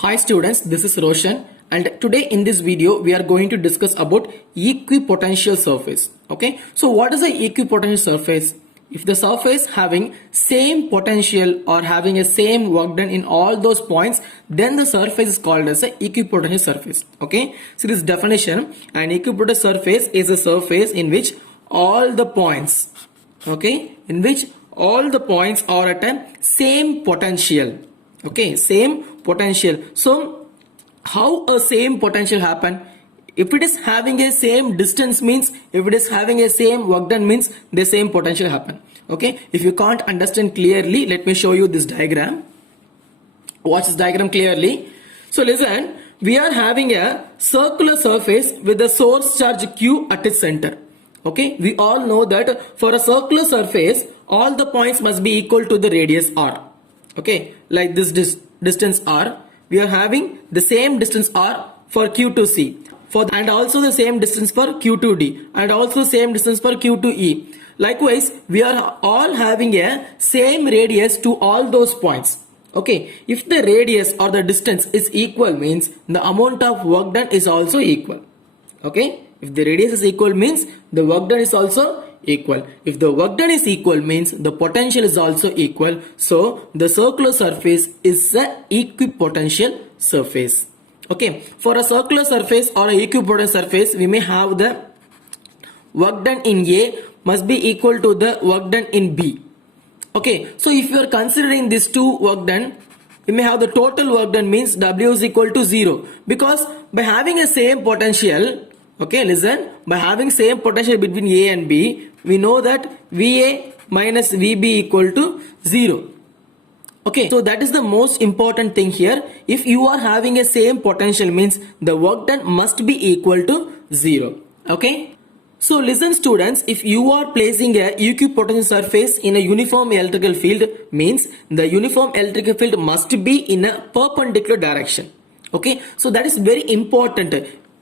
Hi students, this is Roshan and today in this video we are going to discuss about equipotential surface. Okay, so what is a equipotential surface? If the surface having same potential or having a same work done in all those points, then the surface is called as a equipotential surface. Okay, so this definition, an equipotential surface is a surface in which all the points, okay, in which all the points are at a same potential. Okay, same potential. So how a same potential happen? If it is having a same distance means, if it is having a same work done means the same potential happen. Okay, if you can't understand clearly, let me show you this diagram. Watch this diagram clearly. So listen, we are having a circular surface with the source charge Q at its center. Okay, we all know that for a circular surface all the points must be equal to the radius r. Okay, like this distance r, we are having the same distance r for Q to C, and also the same distance for Q to D, and also same distance for Q to E. Likewise, we are all having a same radius to all those points. Okay, if the radius or the distance is equal means the amount of work done is also equal. Okay, if the radius is equal means the work done is also equal. If the work done is equal means the potential is also equal. So the circular surface is a equipotential surface. Okay, for a circular surface or a equipotential surface, we may have the work done in A must be equal to the work done in B. Okay, so if you are considering these two work done, we may have the total work done means W is equal to 0, because by having a same potential, okay, listen, by having same potential between A and B, we know that VA minus VB equal to 0. Okay, so that is the most important thing here. If you are having a same potential means the work done must be equal to 0. Okay. So listen students, if you are placing a equipotential surface in a uniform electrical field means the uniform electrical field must be in a perpendicular direction. Okay, so that is very important.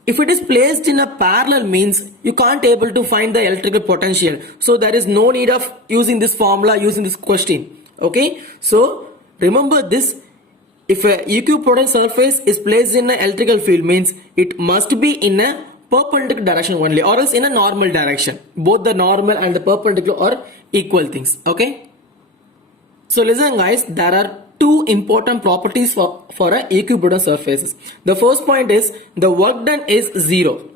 If it is placed in a parallel means you can't able to find the electrical potential. So there is no need of using this formula, using this question. Okay, so remember this. If a equipotential surface is placed in an electrical field means it must be in a perpendicular direction only, or else in a normal direction. Both the normal and the perpendicular are equal things. Okay, so listen guys, there are two important properties for a equipotential surfaces. The first point is the work done is 0,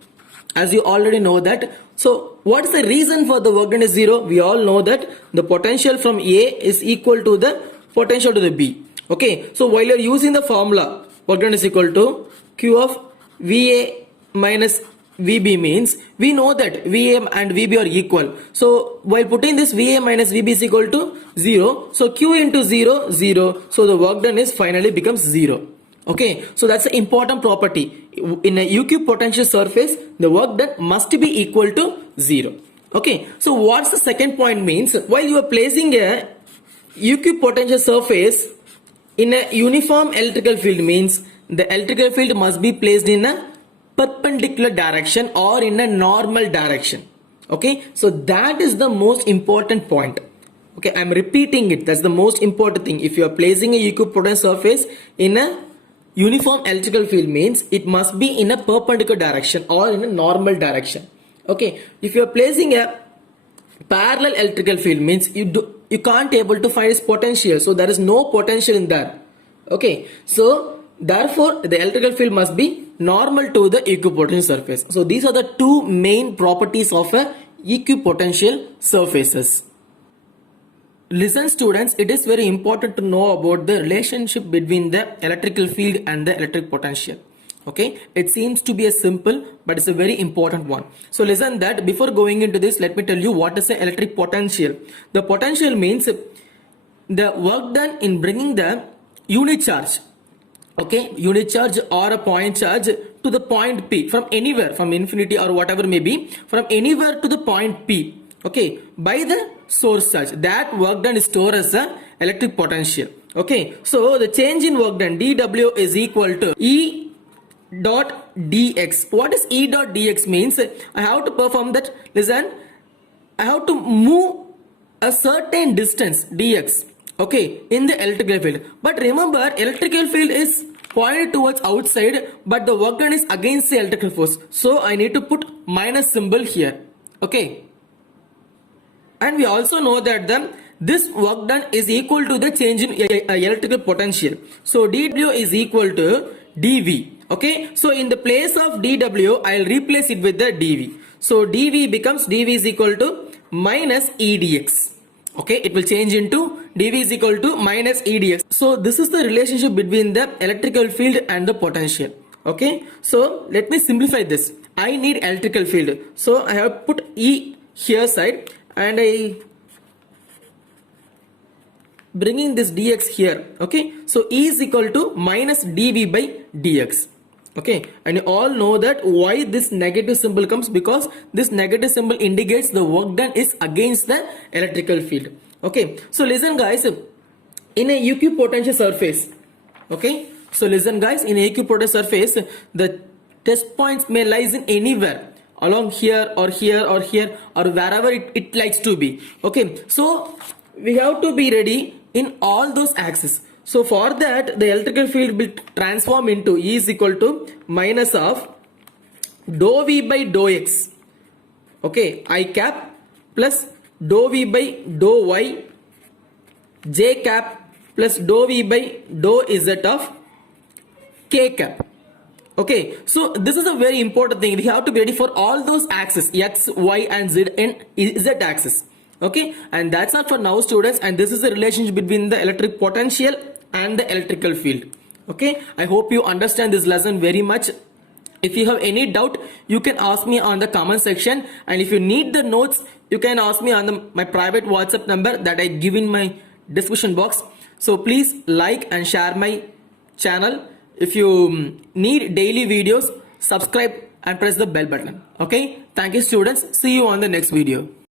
as you already know that. So what is the reason for the work done is 0? We all know that the potential from A is equal to the potential to the B. Okay, so while you are using the formula work done is equal to Q of VA minus VB means we know that VA and VB are equal. So while putting this VA minus VB is equal to 0, so Q into 0, 0. So the work done is finally becomes 0. Okay, so that's an important property. In a equipotential surface, the work done must be equal to 0. Okay, so what's the second point means? While you are placing a equipotential surface in a uniform electrical field means the electrical field must be placed in a perpendicular direction or in a normal direction. Okay, so that is the most important point. Okay, I'm repeating it. That's the most important thing. If you are placing a equipotential surface in a uniform electrical field means it must be in a perpendicular direction or in a normal direction. Okay, if you are placing a parallel electrical field means you can't able to find its potential. So there is no potential in that. Okay, so therefore the electrical field must be normal to the equipotential surface. So these are the two main properties of a equipotential surfaces. Listen students, it is very important to know about the relationship between the electrical field and the electric potential. Okay, it seems to be a simple but it's a very important one. So listen that before going into this, let me tell you what is the electric potential. The potential means the work done in bringing the unit charge, okay, unit charge or a point charge to the point P from anywhere, from infinity or whatever may be, from anywhere to the point P, okay, by the source charge. That work done is stored as the electric potential. Okay, so the change in work done dW is equal to E dot dx. What is E dot dx means? I have to perform that. Listen, I have to move a certain distance dx, okay, in the electrical field. But remember, electrical field is pointed towards outside, but the work done is against the electrical force. So I need to put minus symbol here. Okay. And we also know that this work done is equal to the change in electrical potential. So dW is equal to dV. Okay. So in the place of dW, I'll replace it with the dV. So dV is equal to minus EdX. Okay, it will change into dV is equal to minus EdX. So this is the relationship between the electrical field and the potential. Okay, so let me simplify this. I need electrical field, so I have put E here side, and I bringing this dx here. Okay, so E is equal to minus dV by dx. Okay, and you all know that why this negative symbol comes, because this negative symbol indicates the work done is against the electrical field. Okay, so listen guys, in a equipotential surface, okay, so listen guys, in a equipotential surface, the test points may lies in anywhere along here or here or here or wherever it likes to be. Okay, so we have to be ready in all those axes. So for that, the electrical field will transform into E is equal to minus of dou V by dou X. Okay, I cap plus dou V by dou Y, J cap plus dou V by dou Z of K cap. Okay, so this is a very important thing. We have to be ready for all those axes, X, Y and Z and Z axis. Okay, and that's not for now students, and this is the relationship between the electric potential and the electrical field. Okay, I hope you understand this lesson very much. If you have any doubt, you can ask me on the comment section, and if you need the notes, you can ask me on my private WhatsApp number that I give in my description box. So please like and share my channel. If you need daily videos, subscribe and press the bell button. Okay, thank you students. See you on the next video.